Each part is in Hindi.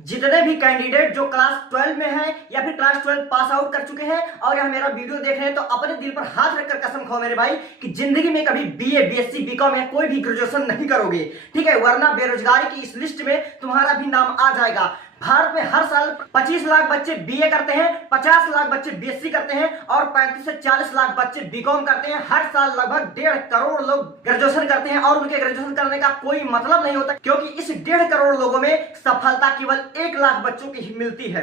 जितने भी कैंडिडेट जो क्लास 12 में हैं या फिर क्लास 12 पास आउट कर चुके हैं और यह मेरा वीडियो देख रहे हैं, तो अपने दिल पर हाथ रखकर कसम खाओ मेरे भाई कि जिंदगी में कभी बीए, बीएससी, बीकॉम या कोई भी ग्रेजुएशन नहीं करोगे, ठीक है? वरना बेरोजगारी की इस लिस्ट में तुम्हारा भी नाम आ जाएगा। भारत में हर साल 25 लाख बच्चे बीए करते हैं, 50 लाख बच्चे बीएससी करते हैं और 35 से 40 लाख बच्चे बीकॉम करते हैं। हर साल लगभग 1.5 करोड़ लोग ग्रेजुएशन करते हैं और उनके ग्रेजुएशन करने का कोई मतलब नहीं होता, क्योंकि इस 1.5 करोड़ लोगों में सफलता केवल 1 लाख बच्चों की ही मिलती है।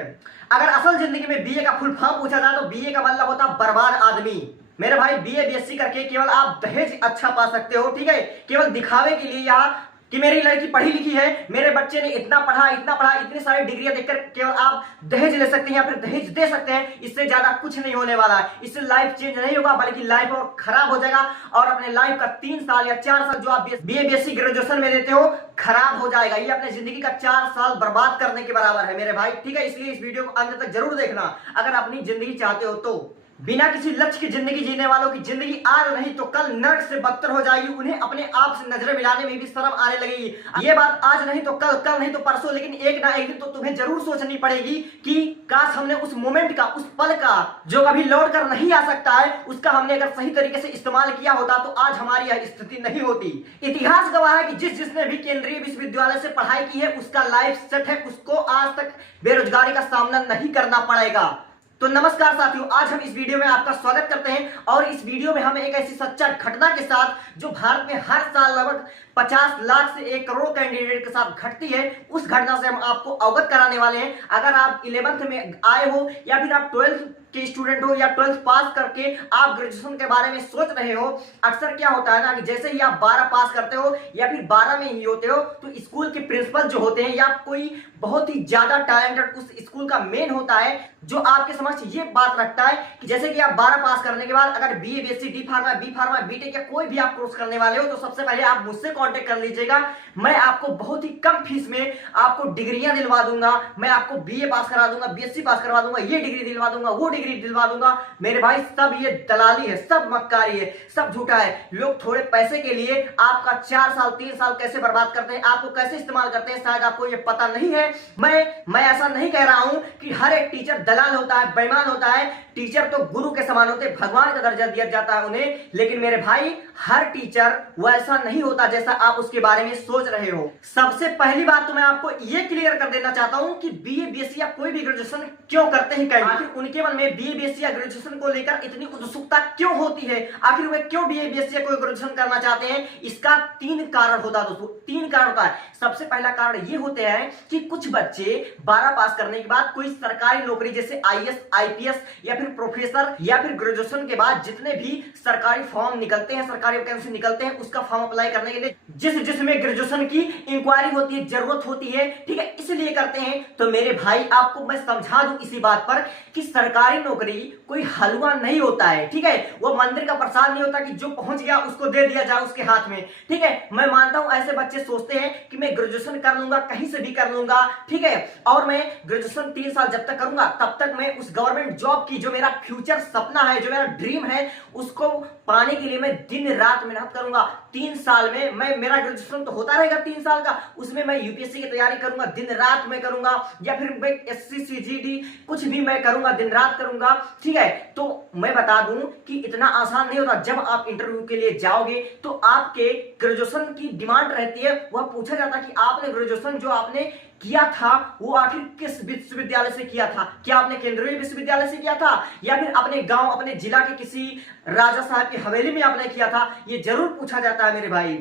अगर असल जिंदगी में बीए का फुल फॉर्म पूछा जाए तो बीए का मतलब होता है बर्बाद आदमी। मेरे भाई बीए बीएससी करके केवल आप दहेज अच्छा पा सकते हो, ठीक है? केवल दिखावे के लिए यहाँ कि मेरी लड़की पढ़ी लिखी है, मेरे बच्चे ने इतना पढ़ा, इतनी सारी डिग्रियां देखकर केवल आप दहेज ले सकते हैं या फिर दहेज दे सकते हैं। इससे ज्यादा कुछ नहीं होने वाला है। इससे लाइफ चेंज नहीं होगा, बल्कि लाइफ और खराब हो जाएगा और अपने लाइफ का 3 साल या 4 साल जो आप बीए बीएससी ग्रेजुएशन में देते हो खराब हो जाएगा। ये अपने जिंदगी का 4 साल बर्बाद करने के बराबर है मेरे भाई, ठीक है? इसलिए इस वीडियो को अंत तक जरूर देखना अगर अपनी जिंदगी चाहते हो तो। बिना किसी लक्ष्य की जिंदगी जीने वालों की जिंदगी आज नहीं तो कल नर्क से बदतर हो जाएगी। उन्हें अपने आप से नजरें मिलाने में भी शर्म आने लगेगी। ये बात आज नहीं तो कल, कल नहीं तो परसों, लेकिन एक ना एक दिन तो तुम्हें जरूर सोचनी पड़ेगी कि काश हमने उस मोमेंट का, उस पल का जो कभी लौट कर नहीं आ सकता है, उसका हमने अगर सही तरीके से इस्तेमाल किया होता तो आज हमारी यह स्थिति नहीं होती। इतिहास गवाह है कि जिसने भी केंद्रीय विश्वविद्यालय से पढ़ाई की है उसका लाइफ सेट है, उसको आज तक बेरोजगारी का सामना नहीं करना पड़ेगा। तो नमस्कार साथियों, आज हम इस वीडियो में आपका स्वागत करते हैं और इस वीडियो में हम एक ऐसी सच्चा घटना के साथ जो भारत में हर साल लगभग 50 लाख से 1 करोड़ कैंडिडेट के साथ घटती है, उस घटना से हम आपको अवगत कराने वाले हैं। अगर आप 11th में आए हो या फिर आप 12th के स्टूडेंट हो या 12th पास करके आप ग्रेजुएशन के बारे में सोच रहे हो, अक्सर क्या होता है ना कि जैसे ही आप 12 पास करते हो या फिर 12 में ही होते हो तो स्कूल के प्रिंसिपल जो होते हैं या कोई बहुत ही ज्यादा टैलेंटेड उस स्कूल का मेन होता है जो आपके समक्ष ये बात रखता है कि जैसे कि आप 12 पास करने के बाद अगर BA BSc D Pharma B Pharma BTech या कोई भी आप कोर्स करने वाले हो तो सबसे पहले आप मुझसे कांटेक्ट कर लीजिएगा। मैं आपको बहुत ही कम फीस में आपको डिग्रियां दिलवा दूंगा, मैं आपको बीए पास करा दूंगा, बीएससी पास करवा दूंगा, ये डिग्री दिलवा दूंगा, वो डिग्री दिलवा दूंगा। मेरे भाई सब ये दलाली है, सब मक्कारी है, सब झूठा है। लोग थोड़े पैसे के लिए आपका 4 साल 3 साल कैसे बर्बाद करते हैं, आपको कैसे इस्तेमाल करते हैं, शायद आपको ये पता नहीं है। मैं ऐसा नहीं कह रहा हूं कि हर एक टीचर दलाल होता है, बेईमान होता है। टीचर तो गुरु के समान होते हैं, भगवान का दर्जा दिया जाता है उन्हें। लेकिन मेरे भाई हर टीचर वैसा नहीं होता जैसा आप उसके बारे में सोच रहे हो। सबसे पहली बात तो मैं आपको ये क्लियर कर देना चाहता हूं कि बीए बीएससी या कोई भी ग्रेजुएशन क्यों करते हैं, आखिर उनके मन में बीए बीएससी या ग्रेजुएशन को लेकर इतनी उत्सुकता क्यों होती है, आखिर वे क्यों बीए बीएससी या कोई ग्रेजुएशन करना चाहते हैं। इसका 3 कारण होता है दोस्तों, 3 कारण होता है। सबसे पहला कारण ये होते हैं कि कुछ बच्चे 12 पास करने के बाद कोई सरकारी नौकरी जैसे आईएएस आईपीएस या फिर प्रोफेसर या फिर ग्रेजुएशन के बाद जितने भी सरकारी फॉर्म निकलते हैं, सरकारी वैकेंसी निकलते हैं, उसका फॉर्म अप्लाई करने के लिए जिसमें ग्रेजुएशन की इंक्वायरी होती है, जरूरत होती है, ठीक है, इसलिए करते हैं। तो मेरे भाई आपको मैं समझा दूं इसी बात पर कि सरकारी नौकरी कोई हलवा नहीं होता है, ठीक है? वो मंदिर का प्रसाद नहीं होता कि जो पहुंच गया उसको दे दिया जाए उसके हाथ में, ठीक है? मैं मानता हूं ऐसे बच्चे सोचते हैं कि मैं ग्रेजुएशन कर लूंगा, कहीं से भी कर लूंगा, ठीक है, और मैं ग्रेजुएशन 3 साल जब तक करूंगा तब तक मैं उस गवर्नमेंट जॉब की जो मेरा फ्यूचर सपना है, जो मेरा ड्रीम है, उसको पाने के लिए मैं दिन रात मेहनत करूंगा। 3 साल में मेरा ग्रेजुएशन तो होता रहेगा 3 साल का, उसमें मैं यूपीएससी की तैयारी करूंगा, दिन रात में करूंगा, या फिर मैं एससी सीजीडी कुछ भी मैं करूंगा, दिन रात करूंगा, ठीक है? तो मैं बता दूं कि इतना आसान नहीं होता। जब आप इंटरव्यू के लिए जाओगे तो आपके ग्रेजुएशन की डिमांड रहती है, वह पूछा जाता है कि आपने ग्रेजुएशन जो आपने किया था वो आखिर किस विश्वविद्यालय से किया था, क्या आपने केंद्रीय विश्वविद्यालय से किया था या फिर अपने गांव, अपने जिला के किसी राजा साहब की हवेली में आपने किया था, ये जरूर पूछा जाता है मेरे भाई।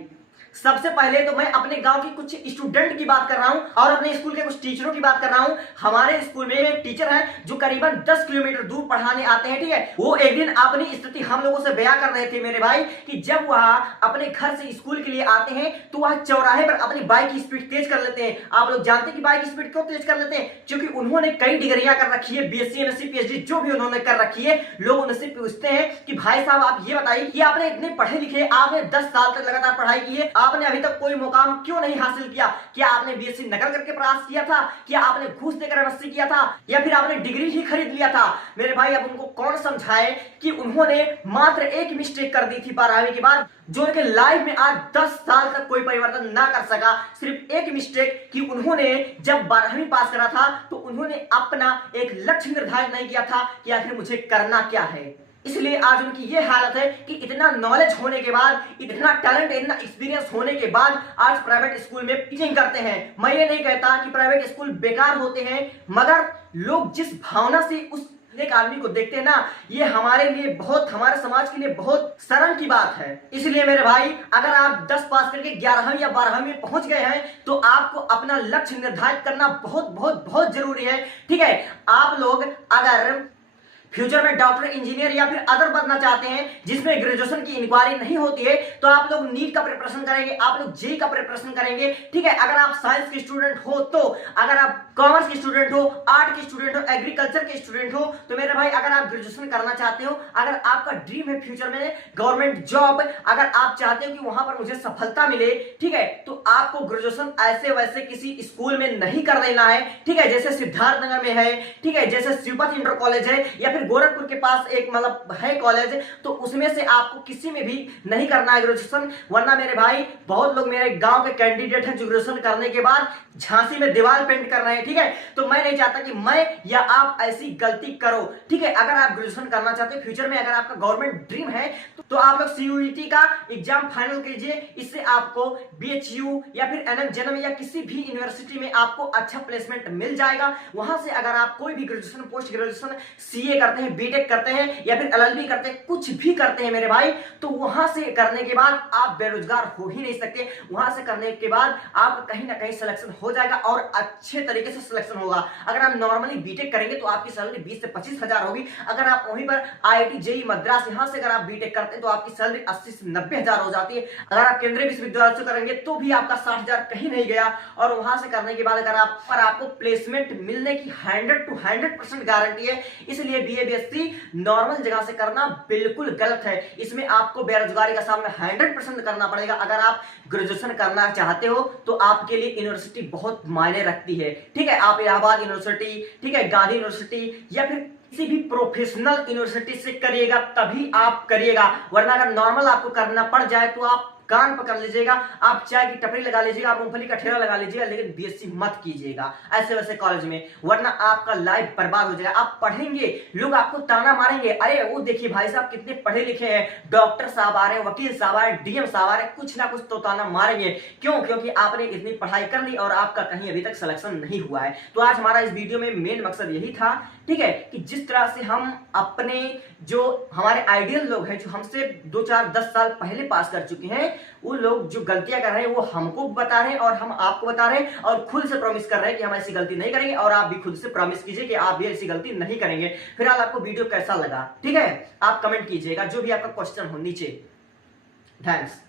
सबसे पहले तो मैं अपने गांव की कुछ स्टूडेंट की बात कर रहा हूं और अपने स्कूल के कुछ टीचरों की बात कर रहा हूं। हमारे स्कूल में एक टीचर है जो करीबन 10 किलोमीटर दूर पढ़ाने आते हैं, ठीक है? वो एक दिन अपनी स्थिति हम लोगों से बयां कर रहे थे मेरे भाई कि जब वह अपने घर से स्कूल के लिए आते हैं तो वह चौराहे पर अपनी बाइक की स्पीड तेज कर लेते हैं। आप लोग जानते हैं कि बाइक की स्पीड क्यों तेज कर लेते हैं? क्योंकि उन्होंने कई डिग्रियां कर रखी है, बीएससी एमएससी पीएचडी जो भी उन्होंने कर रखी है। लोग उनसे पूछते हैं कि भाई साहब आप ये बताइए कि आपने इतने पढ़े लिखे, आपने 10 साल तक लगातार पढ़ाई की है, आपने अभी तक कोई मुकाम क्यों नहीं हासिल किया? क्या आपने बीएससी नकल करके पास किया था? क्या आपने घूस देकर एमएससी किया था? या फिर आपने डिग्री ही खरीद लिया था? मेरे भाई अब उनको कौन समझाए कि उन्होंने मात्र एक मिस्टेक कर दी थी 12वीं के बाद, जो उनके लाइफ में आज 10 साल तक कोई परिवर्तन ना कर सका। सिर्फ एक मिस्टेक कि उन्होंने जब 12वीं पास करा था तो उन्होंने अपना एक लक्ष्य निर्धारित नहीं किया था कि आखिर मुझे करना क्या है। इसलिए आज उनकी ये हालत है कि इतना नॉलेज होने के बाद, इतना टैलेंट, इतना एक्सपीरियंस होने के बाद आज प्राइवेट स्कूल में टीचिंग करते हैं। मैं ये नहीं कहता कि प्राइवेट स्कूल बेकार होते हैं, मगर लोग जिस भावना से उस एक आदमी को देखते हैं ना, ये हमारे लिए बहुत, हमारे समाज के लिए बहुत शर्म की बात है। इसलिए मेरे भाई, अगर आप 10 पास करके 11वीं या 12वीं में पहुंच गए हैं तो आपको अपना लक्ष्य निर्धारित करना बहुत बहुत बहुत जरूरी है। ठीक है, आप लोग अगर फ्यूचर में डॉक्टर, इंजीनियर या फिर अदर बनना चाहते हैं जिसमें ग्रेजुएशन की इंक्वायरी नहीं होती है, तो आप लोग नीट का प्रिपरेशन करेंगे, आप लोग जेई का प्रिपरेशन करेंगे। ठीक है, अगर आप साइंस के स्टूडेंट हो तो, अगर आप कॉमर्स के स्टूडेंट हो, आर्ट के स्टूडेंट हो, एग्रीकल्चर के स्टूडेंट हो, तो मेरे भाई अगर आप ग्रेजुएशन करना चाहते हो, अगर आपका ड्रीम है फ्यूचर में गवर्नमेंट जॉब, अगर आप चाहते हो कि वहां पर मुझे सफलता मिले, ठीक है, तो आपको ग्रेजुएशन ऐसे वैसे किसी स्कूल में नहीं कर लेना है। ठीक है, जैसे सिद्धार्थनगर में है, ठीक है, जैसे शिवपत इंटर कॉलेज है, या फिर गोरखपुर के पास एक मतलब है कॉलेज, तो उसमें से आपको किसी में भी नहीं करना है ग्रेजुएशन। वरना मेरे भाई बहुत लोग मेरे गांव के कैंडिडेट हैं जो ग्रेजुएशन करने के बाद झांसी में दीवार पेंट कर रहे हैं। ठीक है, तो मैं नहीं चाहता कि मैं या आप ऐसी गलती करो। ठीक है, अगर आप ग्रेजुएशन करना चाहते हो फ्यूचर में, अगर आपका गवर्नमेंट ड्रीम है तो आप लोग सीयूईटी का एग्जाम फाइनल कीजिए। इससे आपको बीएचयू या फिर एनएम या किसी भी यूनिवर्सिटी में आपको अच्छा प्लेसमेंट मिल जाएगा। वहां से अगर आप कोई भी ग्रेजुएशन, पोस्ट ग्रेजुएशन, सीए करते हैं, बीटेक करते हैं या फिर एलएलबी करते हैं, कुछ भी करते हैं मेरे भाई, तो वहां से करने के बाद आप बेरोजगार हो ही नहीं सकते। वहां से करने के बाद आप कहीं ना कहीं सिलेक्शन हो जाएगा और अच्छे तरीके से सिलेक्शन होगा। अगर आप नॉर्मली बीटेक करेंगे तो आपकी सैलरी 20 से 25 हजार होगी। अगर आप वहीं पर आईआईटी, जेई, मद्रास यहां से अगर आप बीटेक करते हैं तो आपकी सैलरी 80 से 90 हजार हो जाती है। अगर आप केंद्रीय विश्वविद्यालय से करेंगे तो भी आपका 60 हजार कहीं नहीं गया। और वहां से करने के बाद अगर आपको प्लेसमेंट मिलने की 100 to 100% गारंटी है। इसलिए बीए, बीएससी नॉर्मल जगह से करना बिल्कुल गलत है। इसमें आपको बेरोजगारी का सामना 100% करना पड़ेगा। अगर आप ग्रेजुएशन करना चाहते हो तो आपके लिए यूनिवर्सिटी बहुत मायने रखती है। ठीक है, आप इलाहाबाद यूनिवर्सिटी, ठीक है, गांधी यूनिवर्सिटी या फिर किसी भी प्रोफेशनल यूनिवर्सिटी से करिएगा तभी आप करिएगा। वरना अगर नॉर्मल आपको करना पड़ जाए तो आप कान पकड़ लीजिएगा, आप चाय की टपरी लगा लीजिएगा, आप मूंगफली का ठेला लगा लीजिएगा, लेकिन बीएससी मत कीजिएगा ऐसे वैसे कॉलेज में, वरना आपका लाइफ बर्बाद हो जाएगा। आप पढ़ेंगे, लोग आपको ताना मारेंगे, अरे वो देखिए भाई साहब कितने पढ़े लिखे हैं, डॉक्टर साहब आ रहे हैं, वकील साहब आ रहे हैं, डीएम साहब आ रहे हैं, कुछ ना कुछ तो ताना मारेंगे। क्यों? क्योंकि आपने इतनी पढ़ाई कर ली और आपका कहीं अभी तक सिलेक्शन नहीं हुआ है। तो आज हमारा इस वीडियो में मेन मकसद यही था, ठीक है, कि जिस तरह से हम अपने जो हमारे आइडियल लोग हैं, जो हमसे 2, 4, 10 साल पहले पास कर चुके हैं, वो लोग जो गलतियां कर रहे हैं वो हमको बता रहे हैं और हम आपको बता रहे हैं और खुद से प्रॉमिस कर रहे हैं कि हम ऐसी गलती नहीं करेंगे। और आप भी खुद से प्रॉमिस कीजिए कि आप भी ऐसी गलती नहीं करेंगे। फिलहाल आपको वीडियो कैसा लगा, ठीक है, आप कमेंट कीजिएगा, जो भी आपका क्वेश्चन हो नीचे। थैंक्स।